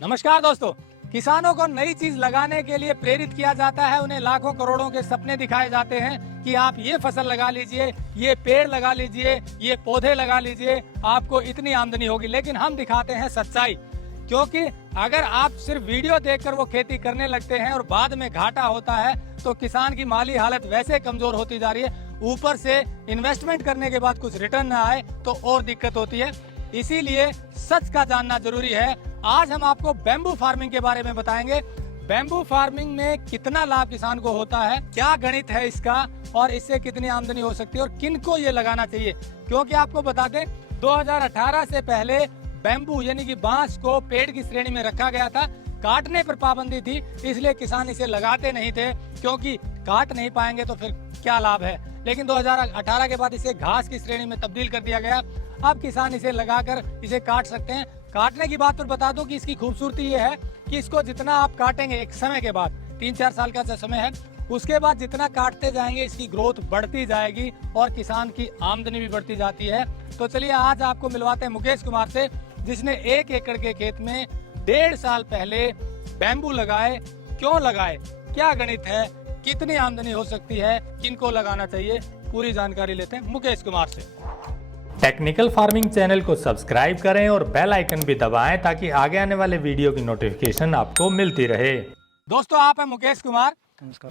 नमस्कार दोस्तों, किसानों को नई चीज लगाने के लिए प्रेरित किया जाता है। उन्हें लाखों करोड़ों के सपने दिखाए जाते हैं कि आप ये फसल लगा लीजिए, ये पेड़ लगा लीजिए, ये पौधे लगा लीजिए, आपको इतनी आमदनी होगी। लेकिन हम दिखाते हैं सच्चाई, क्योंकि अगर आप सिर्फ वीडियो देखकर वो खेती करने लगते हैं और बाद में घाटा होता है तो किसान की माली हालत वैसे कमजोर होती जा रही है, ऊपर से इन्वेस्टमेंट करने के बाद कुछ रिटर्न ना आए तो और दिक्कत होती है। इसीलिए सच का जानना जरूरी है। आज हम आपको बैम्बू फार्मिंग के बारे में बताएंगे। बैम्बू फार्मिंग में कितना लाभ किसान को होता है, क्या गणित है इसका और इससे कितनी आमदनी हो सकती है और किनको ये लगाना चाहिए। क्योंकि आपको बता दें 2018 से पहले बैम्बू यानी कि बांस को पेड़ की श्रेणी में रखा गया था। काटने पर पाबंदी थी, इसलिए किसान इसे लगाते नहीं थे, क्योंकि काट नहीं पाएंगे तो फिर क्या लाभ है। लेकिन 2018 के बाद इसे घास की श्रेणी में तब्दील कर दिया गया। अब किसान इसे लगाकर इसे काट सकते हैं। काटने की बात पर बता दूं कि इसकी खूबसूरती ये है कि इसको जितना आप काटेंगे एक समय के बाद, 3-4 साल का जो समय है, उसके बाद जितना काटते जाएंगे इसकी ग्रोथ बढ़ती जाएगी और किसान की आमदनी भी बढ़ती जाती है। तो चलिए आज आपको मिलवाते हैं मुकेश कुमार से, जिसने 1 एकड़ के खेत में 1.5 साल पहले बैम्बू लगाए। क्यों लगाए, क्या गणित है, कितनी आमदनी हो सकती है, किनको लगाना चाहिए, पूरी जानकारी लेते हैं मुकेश कुमार से। टेक्निकल फार्मिंग चैनल को सब्सक्राइब करें और बेल आइकन भी दबाएं ताकि आगे आने वाले वीडियो की नोटिफिकेशन आपको मिलती रहे। दोस्तों आप हैं मुकेश कुमार।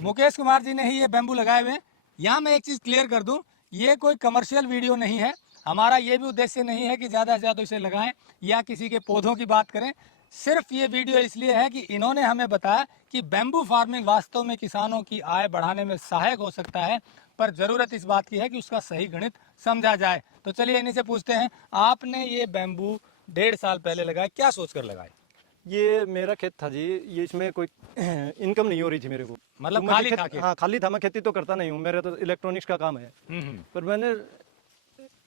मुकेश कुमार जी ने ही ये बैम्बू लगाए हुए हैं। यहाँ मैं एक चीज क्लियर कर दूं, ये कोई कमर्शियल वीडियो नहीं है। हमारा ये भी उद्देश्य नहीं है कि ज्यादा से ज्यादा इसे लगाएं या किसी के पौधों की बात करें। सिर्फ ये वीडियो इसलिए है कि इन्होंने हमें बताया कि बैम्बू फार्मिंग वास्तव में किसानों की आय बढ़ाने में सहायक हो सकता है, पर जरूरत इस बात की है कि उसका सही गणित समझा जाए। तो चलिए इन्हीं से पूछते हैं, आपने ये बैम्बू 1.5 साल पहले लगाया, क्या सोचकर लगाए? ये मेरा खेत था जी। ये इसमें कोई इनकम नहीं हो रही थी मेरे को। मतलब तो मैं खाली खेत- था खेत? हाँ खाली था। मैं खेती तो करता नहीं हूँ, मेरा तो इलेक्ट्रॉनिक्स का काम है। पर मैंने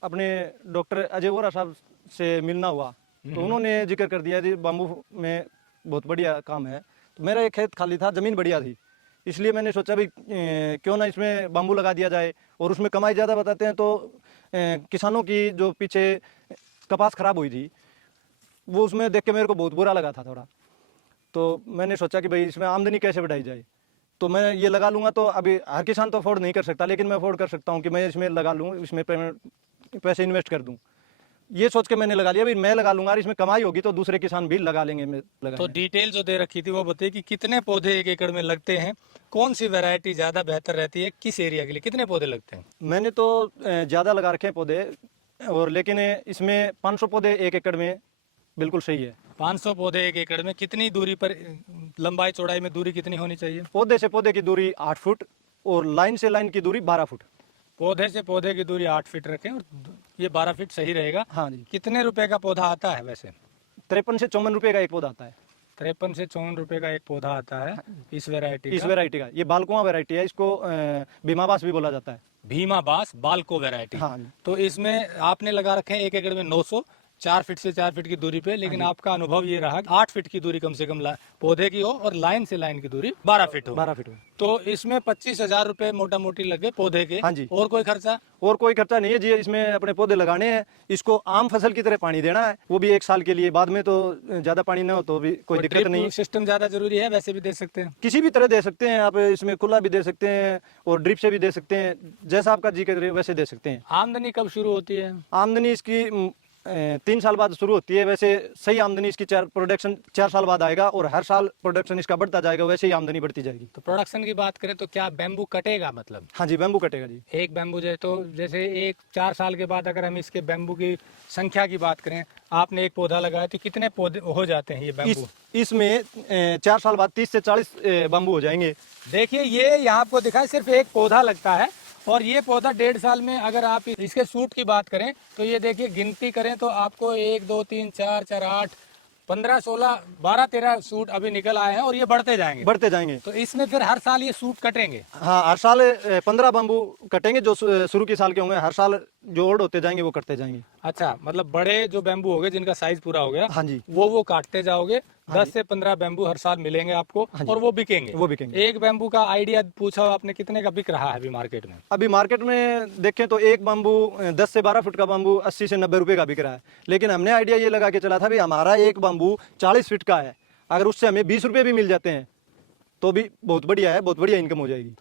अपने डॉक्टर अजय वोरा साहब से मिलना हुआ तो उन्होंने जिक्र कर दिया जी बाम्बू में बहुत बढ़िया काम है। तो मेरा एक खेत खाली था, ज़मीन बढ़िया थी, इसलिए मैंने सोचा भी क्यों ना इसमें बाम्बू लगा दिया जाए। और उसमें कमाई ज़्यादा बताते हैं। तो किसानों की जो पीछे कपास खराब हुई थी वो उसमें देख के मेरे को बहुत बुरा लगा था थोड़ा। तो मैंने सोचा कि भाई इसमें आमदनी कैसे बढ़ाई जाए। तो मैं ये लगा लूँगा। तो अभी हर किसान तो अफोर्ड नहीं कर सकता, लेकिन मैं अफोर्ड कर सकता हूँ कि मैं इसमें लगा लूँ, इसमें पैसे इन्वेस्ट कर दूँ। ये सोच के मैंने लगा लिया भाई मैं लगा लूँगा और इसमें कमाई होगी तो दूसरे किसान भी लगा लेंगे। तो डिटेल जो दे रखी थी वो बताइए कि कितने पौधे 1 एकड़ में लगते हैं, कौन सी वैरायटी ज्यादा बेहतर रहती है, किस एरिया के लिए कितने पौधे लगते हैं? मैंने तो ज़्यादा लगा रखे हैं पौधे, और लेकिन इसमें 500 पौधे 1 एकड़ में बिल्कुल सही है। 500 पौधे 1 एकड़ में कितनी दूरी पर, लंबाई चौड़ाई में दूरी कितनी होनी चाहिए? पौधे से पौधे की दूरी 8 फुट और लाइन से लाइन की दूरी 12 फुट। पौधे से पौधे की दूरी 8 फीट रखें और ये 12 फीट सही रहेगा। हाँ जी। कितने रुपए का पौधा आता है वैसे? 53 से 54 रुपये का एक पौधा आता है। 53 से 54 रुपए का एक पौधा आता है इस वैरायटी इस का। वैरायटी का, ये बालकुआ वैरायटी है, इसको भीमाबास भी बोला जाता है। भीमा बास बालको वैरायटी। हाँ। तो इसमें आपने लगा रखे हैं 1 एकड़ में 900, 4 फीट से 4 फीट की दूरी पे, लेकिन आपका अनुभव ये रहा 8 फीट की दूरी कम से कम पौधे की हो और लाइन से लाइन की दूरी 12 फीट हो। 12 फीट हो। तो इसमें 25,000 रुपए मोटा मोटी लगे पौधे के। हाँ जी। और कोई खर्चा? और कोई खर्चा नहीं है जी। इसमें अपने पौधे लगाने हैं, इसको आम फसल की तरह पानी देना है, वो भी 1 साल के लिए। बाद में तो ज्यादा पानी ना हो तो भी कोई दिक्कत नहीं है। सिस्टम ज्यादा जरूरी है, वैसे भी दे सकते हैं, किसी भी तरह दे सकते हैं आप। इसमें खुला भी दे सकते हैं और ड्रिप से भी दे सकते हैं, जैसा आपका जी करे वैसे दे सकते हैं। आमदनी कब शुरू होती है? आमदनी इसकी 3 साल बाद शुरू होती है। वैसे सही आमदनी इसकी प्रोडक्शन 4 साल बाद आएगा और हर साल प्रोडक्शन इसका बढ़ता जाएगा, वैसे ही आमदनी बढ़ती जाएगी। तो प्रोडक्शन की बात करें तो क्या बैम्बू कटेगा? मतलब हाँ जी, बैम्बू कटेगा जी। एक बैम्बू तो जैसे 4 साल के बाद अगर हम इसके बैम्बू की संख्या की बात करें, आपने एक पौधा लगाया तो कितने पौधे हो जाते हैं ये बैम्बू? इसमें 4 साल बाद 30 से 40 बैम्बू हो जाएंगे। देखिए ये यहाँ आपको दिखा है, सिर्फ एक पौधा लगता है और ये पौधा 1.5 साल में, अगर आप इसके सूट की बात करें तो ये देखिए गिनती करें तो आपको 1 2 3 4 4 8 15 16 12 13 सूट अभी निकल आए हैं और ये बढ़ते जाएंगे। तो इसमें फिर हर साल ये सूट कटेंगे? हाँ, हर साल 15 बैम्बू कटेंगे जो शुरू के साल के होंगे। हर साल जो ओल्ड होते जाएंगे वो कटते जाएंगे। अच्छा, मतलब बड़े जो बैम्बू हो गए जिनका साइज पूरा हो गया, हाँ जी, वो काटते जाओगे। 10 से 15 बैम्बू हर साल मिलेंगे आपको और वो बिकेंगे। एक बैम्बू का आइडिया पूछा आपने, कितने का बिक रहा है अभी मार्केट में? अभी मार्केट में देखें तो एक बैम्बू 10 से 12 फुट का बैम्बू 80 से 90 रुपए का बिक रहा है। लेकिन हमने आइडिया ये लगा के चला था भी हमारा एक बैम्बू 40 फीट का है अगर उससे हमें 20 रुपये भी मिल जाते हैं तो भी बहुत बढ़िया है, बहुत बढ़िया इनकम हो जाएगी।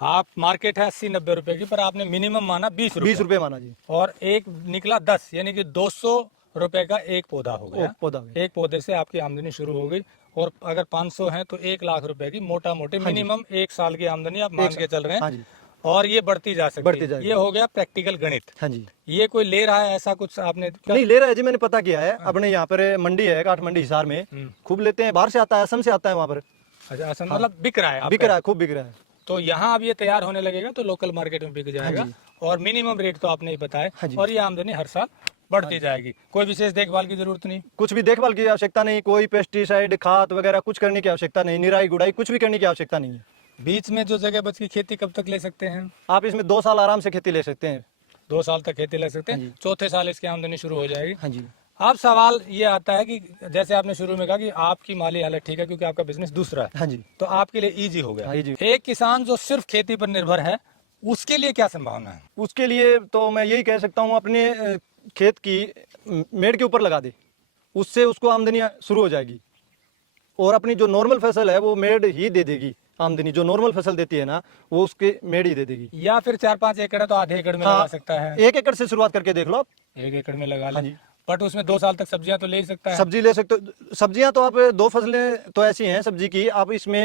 आप मार्केट है 80-90 रुपए की, पर आपने मिनिमम माना 20 रुपए, 20 रुपये माना जी। और एक निकला 10, यानी कि 200 रुपए का एक पौधा हो गया। पौधा में। एक पौधे से आपकी आमदनी शुरू हो गई, और अगर 500 है तो 1 लाख रुपए की मोटा मोटी मिनिमम 1 साल की आमदनी आप मान के चल रहे हाँ हैं। जी। और ये बढ़ती जा सकती बढ़ती है। जाएगी। ये हो गया प्रैक्टिकल गणित। हाँ जी। ये कोई ले रहा है ऐसा कुछ आपने नहीं ले रहा है जी, मैंने पता किया है। अपने यहाँ पर मंडी है, काठ मंडी हिसार में, खूब लेते हैं। बाहर से आता है, असम से आता है वहाँ पर। अच्छा, असम मतलब बिक रहा है, बिक रहा है, खूब बिक रहा है। तो यहाँ अब ये तैयार होने लगेगा तो लोकल मार्केट में बिक जाएगा, और मिनिमम रेट तो आपने ही बताया, और ये आमदनी हर साल बढ़ती जाएगी। कोई विशेष देखभाल की जरूरत नहीं, कुछ भी देखभाल की आवश्यकता नहीं, कोई पेस्टिसाइड खाद वगैरह कुछ करने की आवश्यकता नहीं, निराई गुड़ाई कुछ भी करने की आवश्यकता नहीं है। बीच में जो जगह बच की खेती कब तक ले सकते हैं? आप इसमें 2 साल आराम से खेती ले सकते हैं। 2 साल तक खेती ले सकते हैं, चौथे साल इसकी आमदनी शुरू हो जाएगी। हाँ जी। अब सवाल ये आता है कि जैसे आपने शुरू में कहा कि आपकी माली हालत ठीक है क्योंकि आपका बिजनेस दूसरा है, हाँ जी। तो आपके लिए इजी हो गया। हाँ जी। एक किसान जो सिर्फ खेती पर निर्भर है, उसके लिए क्या संभावना है? उसके लिए तो मैं यही कह सकता हूँ, अपने खेत की मेड़ के ऊपर लगा दे, उससे उसको आमदनी शुरू हो जाएगी। और अपनी जो नॉर्मल फसल है वो मेड़ ही दे देगी आमदनी। जो नॉर्मल फसल देती है ना, वो उसके मेड़ ही दे देगी। या फिर 4-5 एकड़ है तो आधे एकड़ में लगा सकता है। 1 एकड़ से शुरुआत करके देख लो आप। 1 एकड़ में लगा हाँ ले, जी। बट उसमें 2 साल तक सब्जियां तो ले ही सकता है। सब्जी ले सकते हो। सब्जियां तो आप 2 फसलें तो ऐसी हैं सब्जी की, आप इसमें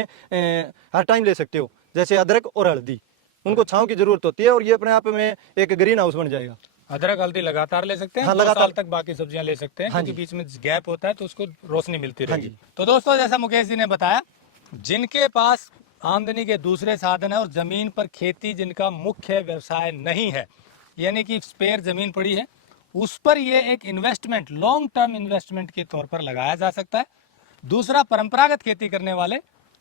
हर टाइम ले सकते हो। जैसे अदरक और हल्दी, उनको छांव की जरूरत होती है, और ये अपने आप में एक ग्रीन हाउस बन जाएगा। अदरक हल्दी लगातार ले सकते हैं। हाँ, 2 लगातार। साल तक बाकी सब्जियां ले सकते हैं, हाँ क्योंकि जी। बीच में गैप होता है तो उसको रोशनी मिलती हाँ रहेगी। जी। तो दोस्तों, जैसा मुकेश जी ने बताया, जिनके पास आमदनी के दूसरे साधन है और जमीन पर खेती जिनका मुख्य व्यवसाय नहीं है, यानी कि स्पेयर जमीन पड़ी है, उस पर ये एक इन्वेस्टमेंट, लॉन्ग टर्म इन्वेस्टमेंट के तौर पर लगाया जा सकता है। दूसरा, परंपरागत खेती करने वाले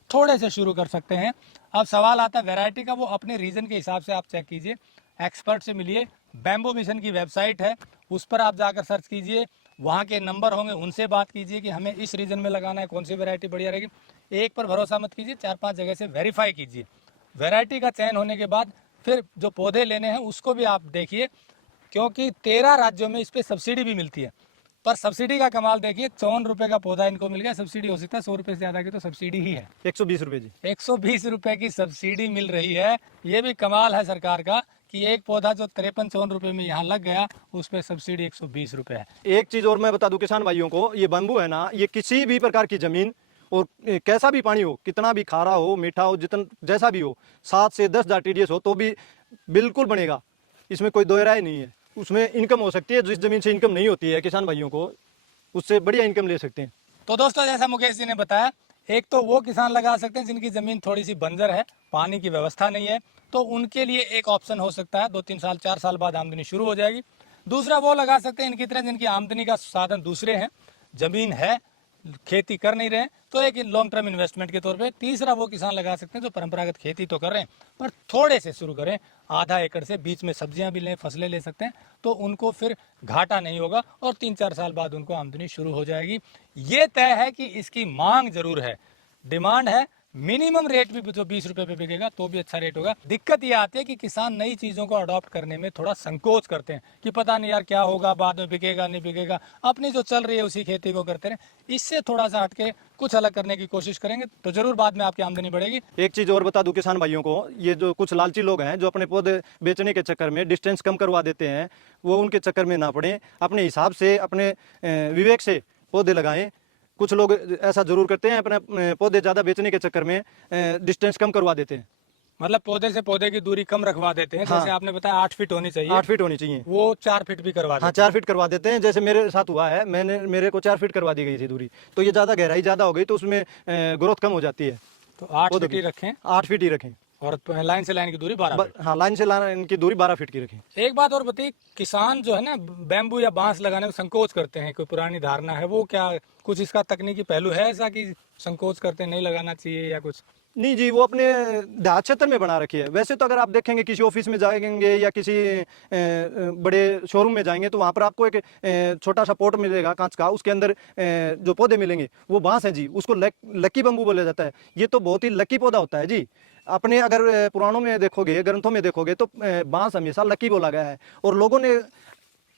थोड़े से शुरू कर सकते हैं। अब सवाल आता है वैरायटी का, वो अपने रीजन के हिसाब से आप चेक कीजिए, एक्सपर्ट से मिलिए। बैम्बू मिशन की वेबसाइट है, उस पर आप जाकर सर्च कीजिए, वहाँ के नंबर होंगे, उनसे बात कीजिए कि हमें इस रीजन में लगाना है, कौन सी वैरायटी बढ़िया रहेगी। एक पर भरोसा मत कीजिए, 4-5 जगह से वेरीफाई कीजिए। वैरायटी का चयन होने के बाद फिर जो पौधे लेने हैं उसको भी आप देखिए, क्योंकि 13 राज्यों में इस पर सब्सिडी भी मिलती है। पर सब्सिडी का कमाल देखिए, 54 रुपए का पौधा इनको मिल गया। सब्सिडी हो सकता है 100 रुपए से ज्यादा की, तो सब्सिडी ही है 120 रुपये जी। 120 रुपए की सब्सिडी मिल रही है। ये भी कमाल है सरकार का कि एक पौधा जो 53-54 रुपए में यहाँ लग गया, उस पर सब्सिडी 120 रुपए है। एक चीज और मैं बता दूं किसान भाइयों को, ये बम्बू है ना, ये किसी भी प्रकार की जमीन और कैसा भी पानी हो, कितना भी खारा हो, मीठा हो, जितना जैसा भी हो, 7 से 10 हजार TDS हो तो भी बिल्कुल बनेगा। इसमें कोई दो राय नहीं है। उसमें इनकम हो सकती है। जिस जमीन से इनकम नहीं होती है किसान भाइयों को, उससे बढ़िया इनकम ले सकते हैं। तो दोस्तों, जैसा मुकेश जी ने बताया, एक तो वो किसान लगा सकते हैं जिनकी जमीन थोड़ी सी बंजर है, पानी की व्यवस्था नहीं है, तो उनके लिए एक ऑप्शन हो सकता है। 2-3 साल 4 साल बाद आमदनी शुरू हो जाएगी। दूसरा वो लगा सकते हैं इनकी तरह जिनकी आमदनी का साधन दूसरे हैं, जमीन है, खेती कर नहीं रहे, तो एक लॉन्ग टर्म इन्वेस्टमेंट के तौर पे। तीसरा वो किसान लगा सकते हैं जो परंपरागत खेती तो कर रहे हैं पर थोड़े से शुरू करें, आधा एकड़ से, बीच में सब्जियां भी लें, फसलें ले सकते हैं, तो उनको फिर घाटा नहीं होगा और 3-4 साल बाद उनको आमदनी शुरू हो जाएगी। ये तय है कि इसकी मांग जरूर है, डिमांड है। मिनिमम रेट भी जो 20 रुपए पे बिकेगा तो भी अच्छा रेट होगा। दिक्कत ये आती है कि किसान नई चीज़ों को अडॉप्ट करने में थोड़ा संकोच करते हैं कि पता नहीं यार क्या होगा, बाद में बिकेगा नहीं बिकेगा, अपनी जो चल रही है उसी खेती को करते रहे। इससे थोड़ा सा हटके कुछ अलग करने की कोशिश करेंगे तो जरूर बाद में आपकी आमदनी बढ़ेगी। एक चीज़ और बता दूं किसान भाइयों को, ये जो कुछ लालची लोग हैं जो अपने पौधे बेचने के चक्कर में डिस्टेंस कम करवा देते हैं, वो उनके चक्कर में ना पड़े। अपने हिसाब से, अपने विवेक से पौधे लगाएं। कुछ लोग ऐसा जरूर करते हैं, अपने पौधे ज़्यादा बेचने के चक्कर में डिस्टेंस कम करवा देते हैं। मतलब पौधे से पौधे की दूरी कम रखवा देते हैं। जैसे आपने बताया 8 फीट होनी चाहिए, 8 फीट होनी चाहिए, वो 4 फीट भी करवा देते हाँ 4 फीट करवा देते हैं। जैसे मेरे साथ हुआ है, मेरे को 4 फीट करवा दी गई थी दूरी, तो ये ज़्यादा गहराई ज़्यादा हो गई तो उसमें ग्रोथ कम हो जाती है। तो 8 फीट ही रखें, 8 फीट ही रखें, और लाइन से लाइन की दूरी 12 फीट। हाँ लाइन से लाइन की दूरी 12 फीट की रखें। एक बात और बताइए, किसान जो है ना बैम्बू या बांस लगाने में संकोच करते हैं, कोई पुरानी धारणा है, वो क्या कुछ इसका तकनीकी पहलू है ऐसा कि संकोच करते हैं, नहीं लगाना चाहिए या कुछ? नहीं जी, वो अपने देहात क्षेत्र में बना रखी है। वैसे तो अगर आप देखेंगे किसी ऑफिस में जाएंगे या किसी बड़े शोरूम में जाएंगे तो वहाँ पर आपको एक छोटा सा पोट मिलेगा कांच का, उसके अंदर जो पौधे मिलेंगे वो बांस है जी, उसको लक्की बम्बू बोला जाता है। ये तो बहुत ही लक्की पौधा होता है जी। अपने अगर पुराणों में देखोगे, ग्रंथों में देखोगे तो बांस हमेशा लक्की बोला गया है, और लोगों ने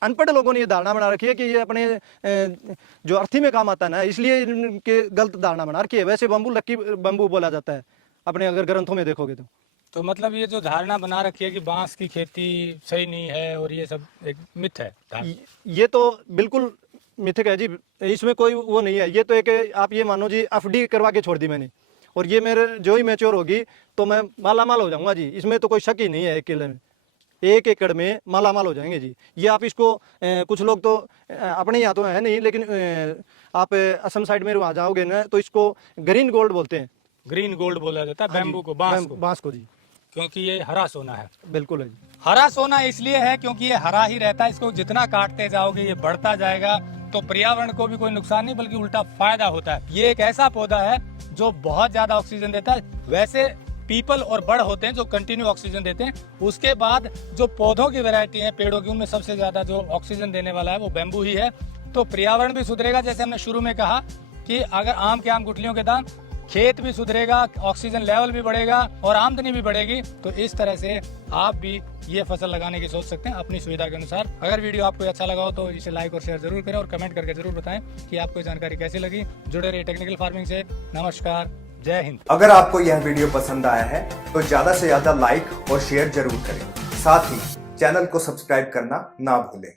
अनपढ़ लोगों ने ये धारणा बना रखी है कि ये अपने जो अर्थी में काम आता है ना, इसलिए इनके गलत धारणा बना रखी है। वैसे बम्बू लक्की बम्बू बोला जाता है अपने अगर ग्रंथों में देखोगे तो मतलब ये जो धारणा बना रखी है कि बांस की खेती सही नहीं है और ये सब एक मिथ है। ये तो बिल्कुल मिथक है जी, इसमें कोई वो नहीं है। ये तो एक आप ये मानो जी एफडी करवा के छोड़ दी मैंने, और ये मेरे जो ही मैच्योर होगी तो मैं मालामाल हो जाऊंगा जी। इसमें तो कोई शक ही नहीं है। 1 किले में 1 एकड़ में मालामाल हो जाएंगे जी। ये आप इसको कुछ लोग तो अपने यहाँ तो है नहीं, लेकिन आप असम साइड में वहाँ जाओगे ना तो इसको ग्रीन गोल्ड बोलते हैं। ग्रीन गोल्ड बोला जाता है बैम्बू को, बांस को जी, क्योंकि ये हरा सोना है। बिल्कुल है जी। हरा सोना इसलिए है क्योंकि ये हरा ही रहता है। इसको जितना काटते जाओगे ये बढ़ता जाएगा, तो पर्यावरण को भी कोई नुकसान नहीं बल्कि उल्टा फायदा होता है। ये एक ऐसा पौधा है जो बहुत ज्यादा ऑक्सीजन देता है। वैसे पीपल और बड़ होते हैं जो कंटिन्यू ऑक्सीजन देते हैं। उसके बाद जो पौधों की वैरायटी है पेड़ों की, उनमें सबसे ज्यादा जो ऑक्सीजन देने वाला है वो बैम्बू ही है। तो पर्यावरण भी सुधरेगा, जैसे हमने शुरू में कहा कि अगर आम के आम गुठलियों के दाम, खेत भी सुधरेगा, ऑक्सीजन लेवल भी बढ़ेगा और आमदनी भी बढ़ेगी। तो इस तरह से आप भी ये फसल लगाने की सोच सकते हैं अपनी सुविधा के अनुसार। अगर वीडियो आपको अच्छा लगा हो तो इसे लाइक और शेयर जरूर करें और कमेंट करके जरूर बताएं कि आपको जानकारी कैसी लगी। जुड़े रहिए टेक्निकल फार्मिंग से। नमस्कार, जय हिंद। अगर आपको यह वीडियो पसंद आया है तो ज्यादा से ज्यादा लाइक और शेयर जरूर करें। साथ ही चैनल को सब्सक्राइब करना ना भूलें।